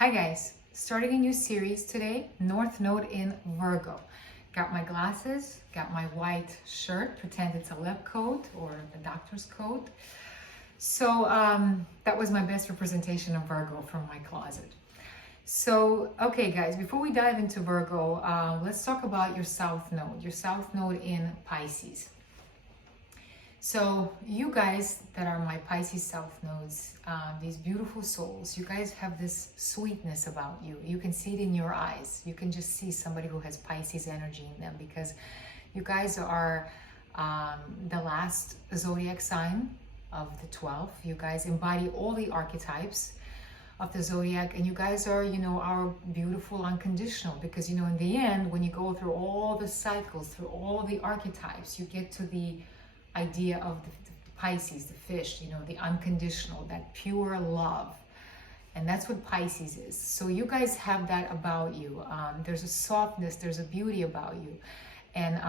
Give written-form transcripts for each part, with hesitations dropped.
Hi guys, starting a new series today, North Node in Virgo. Got my glasses, got my white shirt, pretend it's a lab coat or the doctor's coat. So that was my best representation of Virgo from my closet. So, okay guys, before we dive into Virgo, let's talk about your South Node in Pisces. So you guys that are my Pisces South Nodes, these beautiful souls, you guys have this sweetness about you. You can see it in your eyes. You can just see somebody who has Pisces energy in them because you guys are the last zodiac sign of the 12. You guys embody all the archetypes of the zodiac, and you guys are, our beautiful unconditional, because, in the end, when you go through all the cycles, through all the archetypes, you get to the idea of the Pisces, the fish, the unconditional, that pure love. And that's what Pisces is. So you guys have that about you. There's a softness, there's a beauty about you. And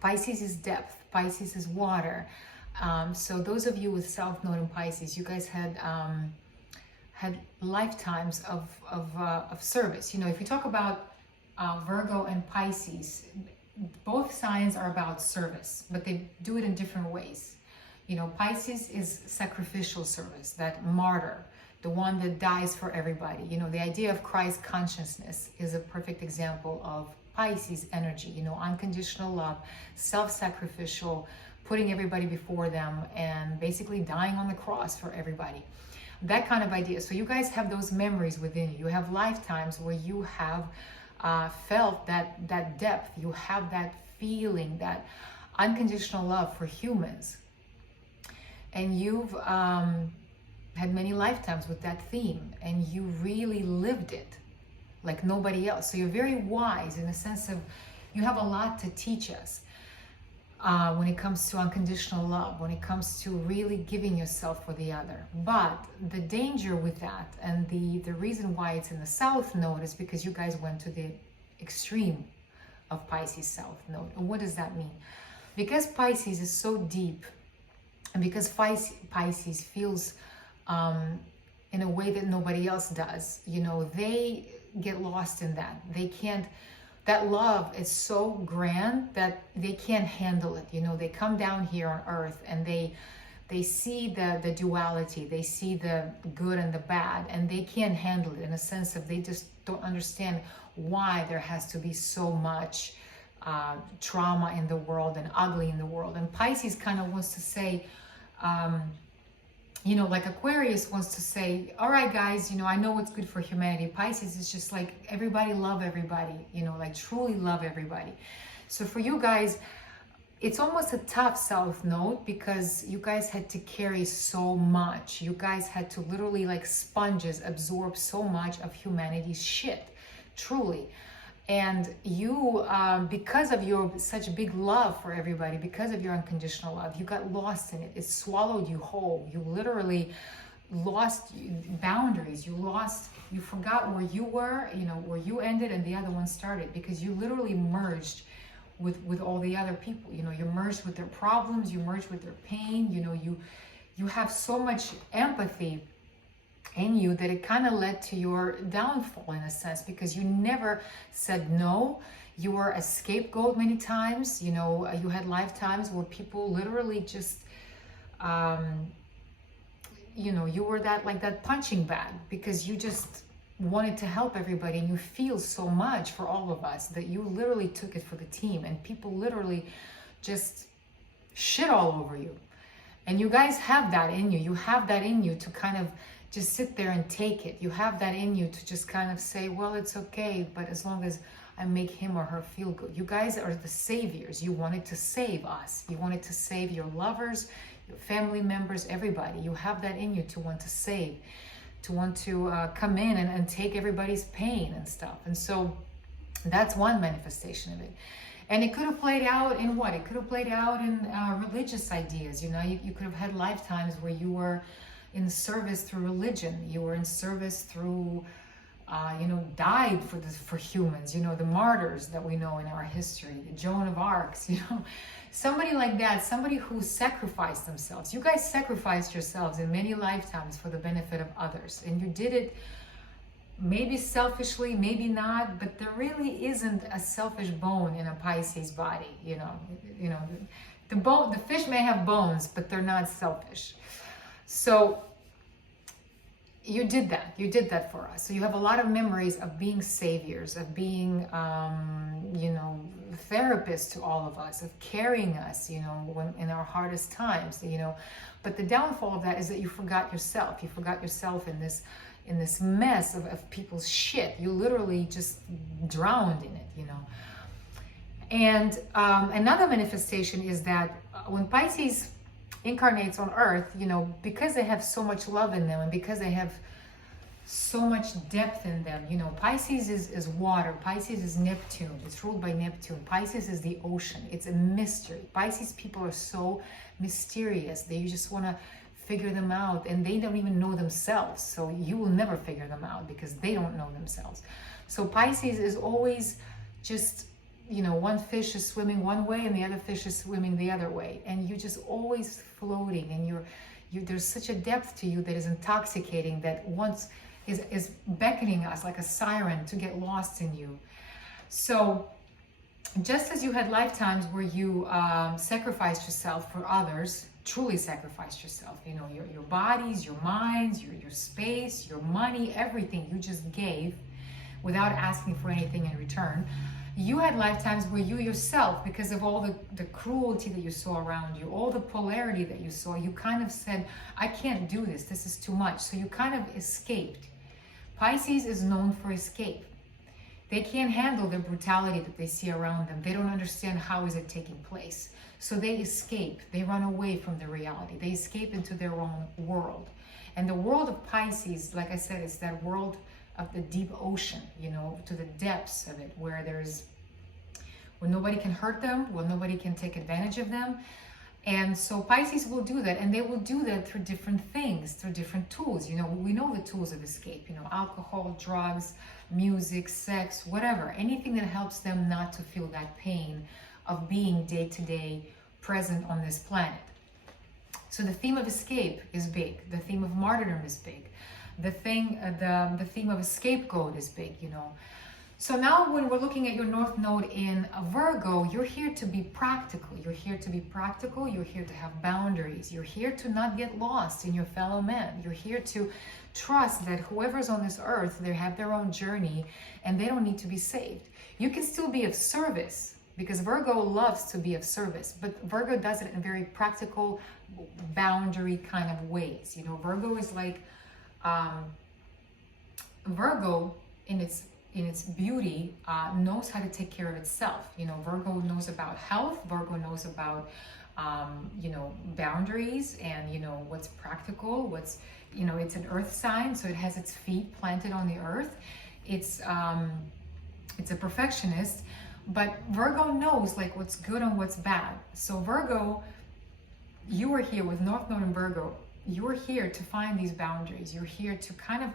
Pisces is depth, Pisces is water. So those of you with South Node in Pisces, you guys had lifetimes of service. If you talk about Virgo and Pisces, both signs are about service, but they do it in different ways. Pisces is sacrificial service, that martyr, the one that dies for everybody. The idea of Christ consciousness is a perfect example of Pisces energy, unconditional love, self-sacrificial, putting everybody before them and basically dying on the cross for everybody. That kind of idea. So you guys have those memories within you. You have lifetimes where you have felt that depth, you have that feeling, that unconditional love for humans. And you've had many lifetimes with that theme, and you really lived it like nobody else. So you're very wise in the sense of you have a lot to teach us when it comes to unconditional love, when it comes to really giving yourself for the other. But the danger with that, and the reason why it's in the South Node, is because you guys went to the extreme of Pisces South Node. And what does that mean? Because Pisces is so deep, and because Pisces feels in a way that nobody else does, they get lost in that. They can't. That love is so grand that they can't handle it. They come down here on earth and they see the duality, they see the good and the bad, and they can't handle it in a sense of they just don't understand why there has to be so much trauma in the world and ugly in the world. And Pisces kind of wants to say, like Aquarius wants to say, all right, guys, I know what's good for humanity. Pisces is just like, everybody love everybody, like truly love everybody. So for you guys, it's almost a tough South Node because you guys had to carry so much. You guys had to literally, like sponges, absorb so much of humanity's shit, truly. And you, because of your such big love for everybody, because of your unconditional love, you got lost in it. It swallowed you whole. You literally lost boundaries. You forgot where you were, where you ended and the other one started, because you literally merged with all the other people. You merged with their problems, you merged with their pain. You have so much empathy in you that it kind of led to your downfall in a sense, because you never said no. You were a scapegoat many times. You had lifetimes where people literally just you were that punching bag, because you just wanted to help everybody, and you feel so much for all of us that you literally took it for the team, and people literally just shit all over you. And you guys have that in you. You have that in you to kind of just sit there and take it. You have that in you to just kind of say, well, it's okay, but as long as I make him or her feel good. You guys are the saviors. You wanted to save us. You wanted to save your lovers, your family members, everybody. You have that in you to want to save, to want to come in and take everybody's pain and stuff. And so that's one manifestation of it. And it could have played out in what? It could have played out in religious ideas. You could have had lifetimes where you were in service through religion. You were in service through, died for humans. The martyrs that we know in our history, the Joan of Arc. Somebody like that, somebody who sacrificed themselves. You guys sacrificed yourselves in many lifetimes for the benefit of others, and you did it maybe selfishly, maybe not, but there really isn't a selfish bone in a Pisces body. The fish may have bones, but they're not selfish. So you did that for us. So you have a lot of memories of being saviors, of being therapists to all of us, of carrying us, when in our hardest times, but the downfall of that is that you forgot yourself. You forgot yourself in this mess of people's shit. You literally just drowned in it, And another manifestation is that when Pisces incarnates on Earth, because they have so much love in them and because they have so much depth in them, Pisces is water. Pisces is Neptune. It's ruled by Neptune. Pisces is the ocean. It's a mystery. Pisces people are so mysterious. They just want to figure them out, and they don't even know themselves. So you will never figure them out because they don't know themselves. So Pisces is always just, one fish is swimming one way and the other fish is swimming the other way, and you're just always floating, and there's such a depth to you that is intoxicating, that once is beckoning us like a siren to get lost in you. So just as you had lifetimes where you sacrificed yourself for others, truly sacrificed yourself, your bodies, your minds, your space, your money, everything you just gave without asking for anything in return. You had lifetimes where you yourself, because of all the cruelty that you saw around you, all the polarity that you saw, you kind of said, I can't do this, this is too much. So you kind of escaped. Pisces is known for escape. They can't handle the brutality that they see around them. They don't understand how is it taking place. So they escape. They run away from the reality. They escape into their own world. And the world of Pisces, like I said, is that world of the deep ocean, to the depths of it, where nobody can hurt them, where nobody can take advantage of them. And so Pisces will do that, and they will do that through different things, through different tools. We know the tools of escape, alcohol, drugs, music, sex, whatever, anything that helps them not to feel that pain of being day to day present on this planet. So the theme of escape is big. The theme of martyrdom is big. The theme of a scapegoat is big, So now when we're looking at your North Node in Virgo, you're here to be practical. You're here to be practical. You're here to have boundaries. You're here to not get lost in your fellow man. You're here to trust that whoever's on this earth, they have their own journey and they don't need to be saved. You can still be of service because Virgo loves to be of service, but Virgo does it in very practical, boundary kind of ways. Virgo is like, Virgo in its beauty knows how to take care of itself. Virgo knows about health. Virgo knows about boundaries and what's practical. It's an earth sign, so it has its feet planted on the earth. It's a perfectionist, but Virgo knows like what's good and what's bad. So Virgo, you are here with North Node and Virgo. You're here to find these boundaries. You're here to kind of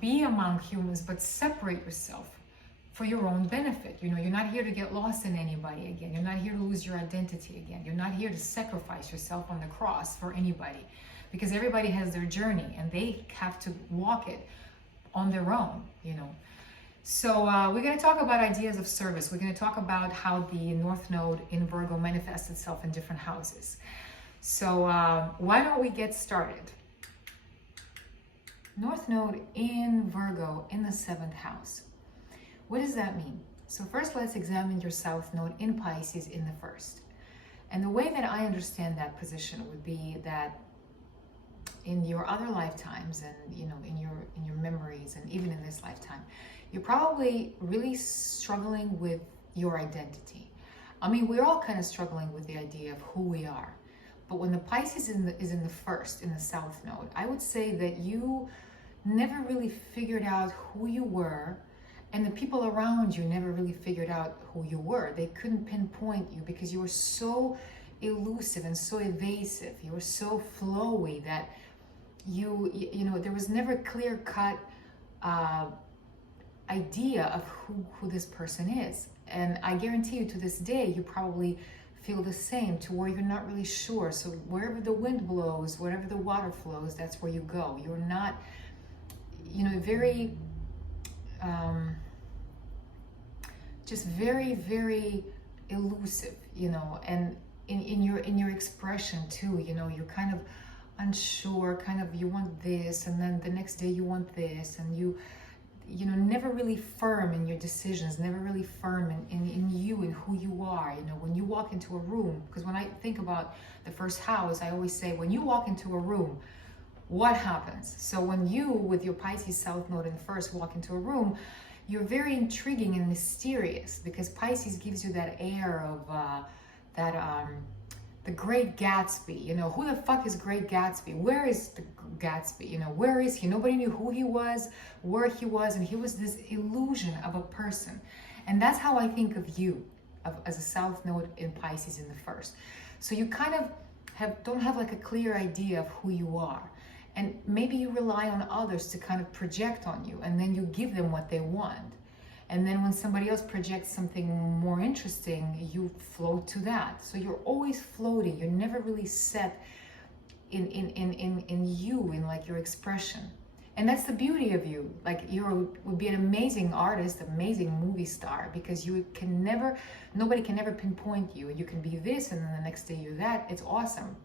be among humans, but separate yourself for your own benefit. You're not here to get lost in anybody again. You're not here to lose your identity again. You're not here to sacrifice yourself on the cross for anybody, because everybody has their journey and they have to walk it on their own, So we're going to talk about ideas of service. We're going to talk about how the North Node in Virgo manifests itself in different houses. So why don't we get started? North Node in Virgo in the 7th house. What does that mean? So first let's examine your South Node in Pisces in the 1st. And the way that I understand that position would be that in your other lifetimes and in your memories and even in this lifetime, you're probably really struggling with your identity. I mean, we're all kind of struggling with the idea of who we are. But when the Pisces is in the 1st, in the South Node, I would say that you never really figured out who you were, and the people around you never really figured out who you were. They couldn't pinpoint you because you were so elusive and so evasive. You were so flowy that there was never a clear-cut idea of who this person is. And I guarantee you to this day, you probably feel the same, to where you're not really sure. So wherever the wind blows, wherever the water flows, that's where you go. You're not, very just very, very elusive, you know, and in your expression too, you know, you're kind of unsure, kind of, you want this, and then the next day you want this, and you know, never really firm in your decisions, never really firm in you and who you are. You know, when you walk into a room, because when I think about the first house, I always say, when you walk into a room, what happens? So when you, with your Pisces South Node in the first, walk into a room, you're very intriguing and mysterious, because Pisces gives you that air of the Great Gatsby. You know, who the fuck is Great Gatsby? Where is the Gatsby? You know, where is he? Nobody knew who he was, where he was, and he was this illusion of a person. And that's how I think of you, as a South Node in Pisces in the first. So you kind of don't have like a clear idea of who you are. And maybe you rely on others to kind of project on you, and then you give them what they want. And then when somebody else projects something more interesting, you float to that. So you're always floating. You're never really set in you, in like your expression. And that's the beauty of you. Like, you would be an amazing artist, amazing movie star, because you can never, nobody can ever pinpoint you. You can be this, and then the next day you're that. It's awesome.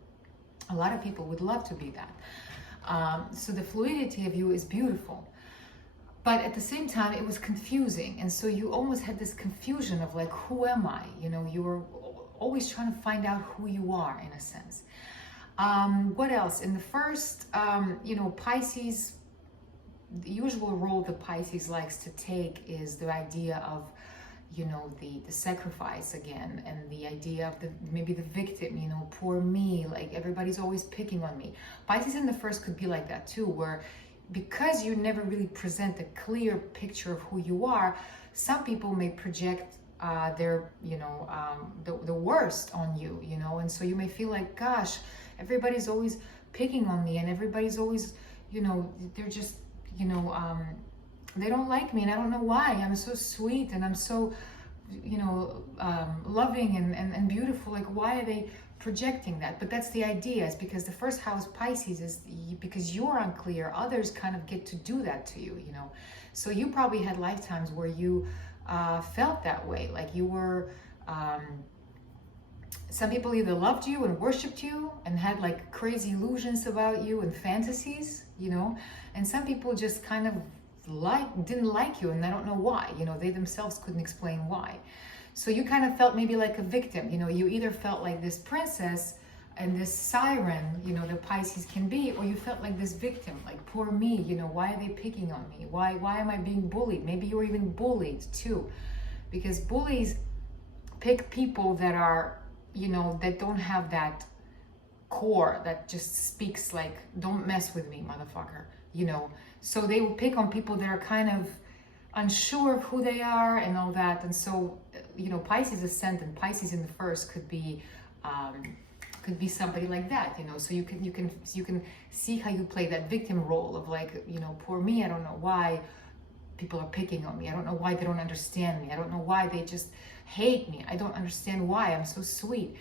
A lot of people would love to be that. So the fluidity of you is beautiful. But at the same time, it was confusing. And so you almost had this confusion of like, who am I? You know, you were always trying to find out who you are, in a sense. What else? In the first, you know, Pisces, the usual role that Pisces likes to take is the idea of, you know, the sacrifice again, and the idea of maybe the victim, you know, poor me, like everybody's always picking on me. Pisces in the first could be like that too, where because you never really present a clear picture of who you are, some people may project their, you know, the worst on you, you know, and so you may feel like, gosh, everybody's always picking on me, and everybody's always, you know, they're just, you know, they don't like me, and I don't know why. I'm so sweet, and I'm so, you know, loving and beautiful. Like, why are they projecting that? But that's the idea, is because the first house Pisces is, because you're unclear, others kind of get to do that to you, you know. So you probably had lifetimes where you felt that way, like you were, some people either loved you and worshipped you and had like crazy illusions about you and fantasies, you know, and some people just kind of didn't like you, and I don't know why, you know, they themselves couldn't explain why. So you kind of felt maybe like a victim, you know, you either felt like this princess and this siren, you know, the Pisces can be, or you felt like this victim, like, poor me, you know, why are they picking on me? Why am I being bullied? Maybe you were even bullied too, because bullies pick people that are, you know, that don't have that core that just speaks like, don't mess with me, motherfucker, you know. So they will pick on people that are kind of unsure of who they are and all that. And so, you know, Pisces ascendant, Pisces in the first could be somebody like that, you know. So you can see how you play that victim role of like, you know, poor me, I don't know why people are picking on me. I don't know why they don't understand me. I don't know why they just hate me. I don't understand why I'm so sweet.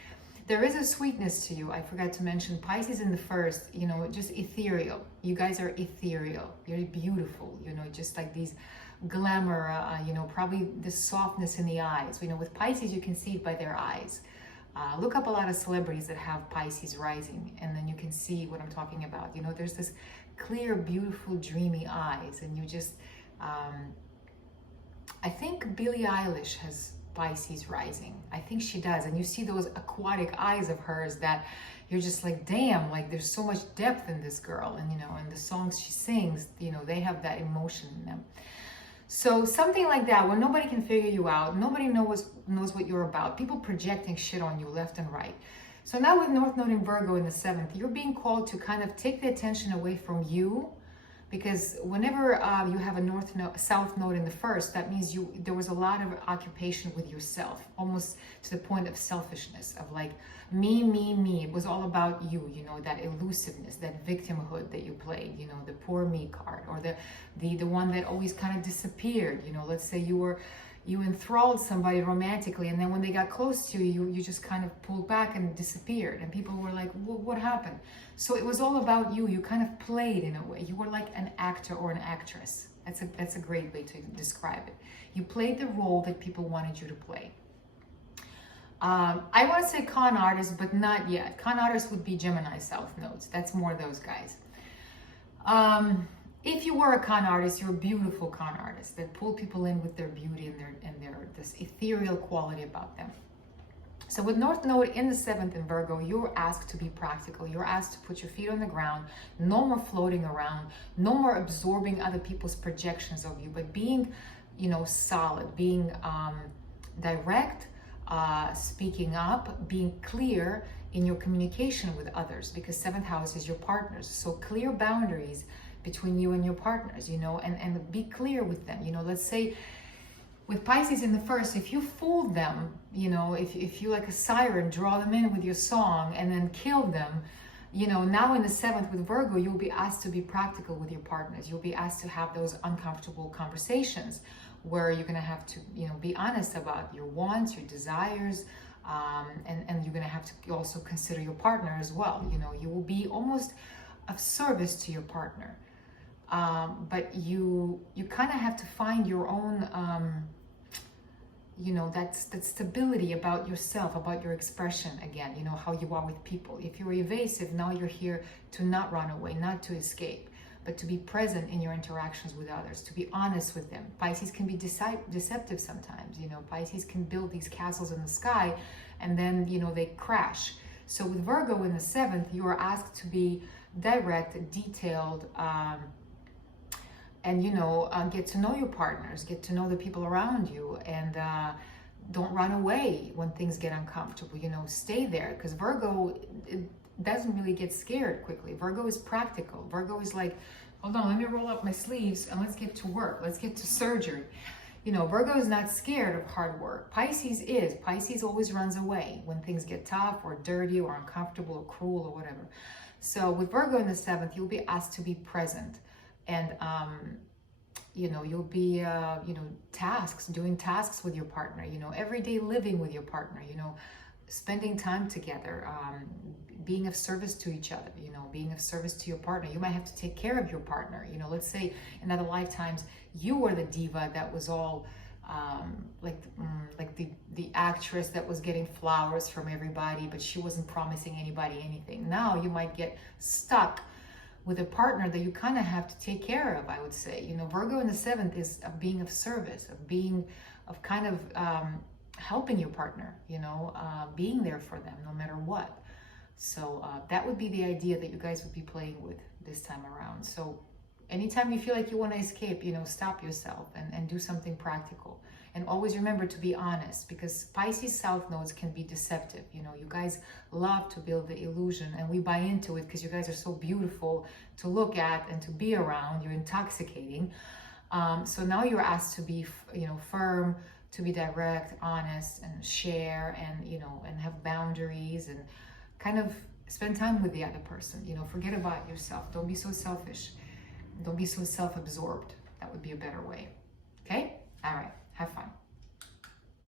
There is a sweetness to you. I forgot to mention Pisces in the first, you know, just ethereal. You guys are ethereal. You're beautiful, you know, just like these glamour, you know, probably the softness in the eyes. You know, with Pisces, you can see it by their eyes. Look up a lot of celebrities that have Pisces rising, and then you can see what I'm talking about. You know, there's this clear, beautiful, dreamy eyes, and you just, I think Billie Eilish has Pisces rising. I think she does. And you see those aquatic eyes of hers that you're just like, damn, like there's so much depth in this girl. And, you know, and the songs she sings, you know, they have that emotion in them. So something like that, when nobody can figure you out, nobody knows what you're about, people projecting shit on you left and right. So now with North Node in Virgo in the 7th, you're being called to kind of take the attention away from you, because whenever you have a South Node in the first, that means there was a lot of occupation with yourself, almost to the point of selfishness, of like, me, me, me. It was all about you, you know, that elusiveness, that victimhood that you played, you know, the poor me card, or the one that always kind of disappeared. You know, let's say you enthralled somebody romantically, and then when they got close to you, you just kind of pulled back and disappeared, and people were like, what happened? So it was all about you. You kind of played in a way. You were like an actor or an actress, That's a great way to describe it. You played the role that people wanted you to play. I want to say con artist, but not yet. Con artist would be Gemini South Nodes. That's more those guys. If you were a con artist, you're a beautiful con artist that pull people in with their beauty and their this ethereal quality about them. So with North Node in the 7th in Virgo, you're asked to be practical. You're asked to put your feet on the ground, no more floating around, no more absorbing other people's projections of you, but being, solid, being direct, speaking up, being clear in your communication with others, because 7th house is your partners. So clear boundaries between you and your partners, and be clear with them. Let's say with Pisces in the 1st, if you fooled them, if you like a siren, draw them in with your song and then kill them, now in the 7th with Virgo, you'll be asked to be practical with your partners. You'll be asked to have those uncomfortable conversations where you're going to have to, be honest about your wants, your desires, and you're going to have to also consider your partner as well. You will be almost of service to your partner. But you kind of have to find your own, that stability about yourself, about your expression again, how you are with people. If you're evasive, now you're here to not run away, not to escape, but to be present in your interactions with others, to be honest with them. Pisces can be deceptive sometimes, Pisces can build these castles in the sky and then, they crash. So with Virgo in the 7th, you are asked to be direct, detailed, and get to know your partners, get to know the people around you, and don't run away when things get uncomfortable. Stay there, because Virgo doesn't really get scared quickly. Virgo is practical. Virgo is like, hold on, let me roll up my sleeves and let's get to work. Let's get to surgery. Virgo is not scared of hard work. Pisces is. Pisces always runs away when things get tough or dirty or uncomfortable or cruel or whatever. So with Virgo in the 7th, you'll be asked to be present. And, you'll be, doing tasks with your partner, everyday living with your partner, spending time together, being of service to each other, being of service to your partner. You might have to take care of your partner. Let's say in other lifetimes, you were the diva that was all, like the actress that was getting flowers from everybody, but she wasn't promising anybody anything. Now you might get stuck with a partner that you kind of have to take care of, I would say. Virgo in the 7th is of being of service, of kind of helping your partner, being there for them no matter what. So that would be the idea that you guys would be playing with this time around. So anytime you feel like you want to escape, stop yourself and do something practical. And always remember to be honest, because Pisces South Nodes can be deceptive. You guys love to build the illusion, and we buy into it because you guys are so beautiful to look at and to be around. You're intoxicating. So now you're asked to be, firm, to be direct, honest, and share, and, and have boundaries, and kind of spend time with the other person. Forget about yourself. Don't be so selfish. Don't be so self-absorbed. That would be a better way. Okay? All right. Have fun.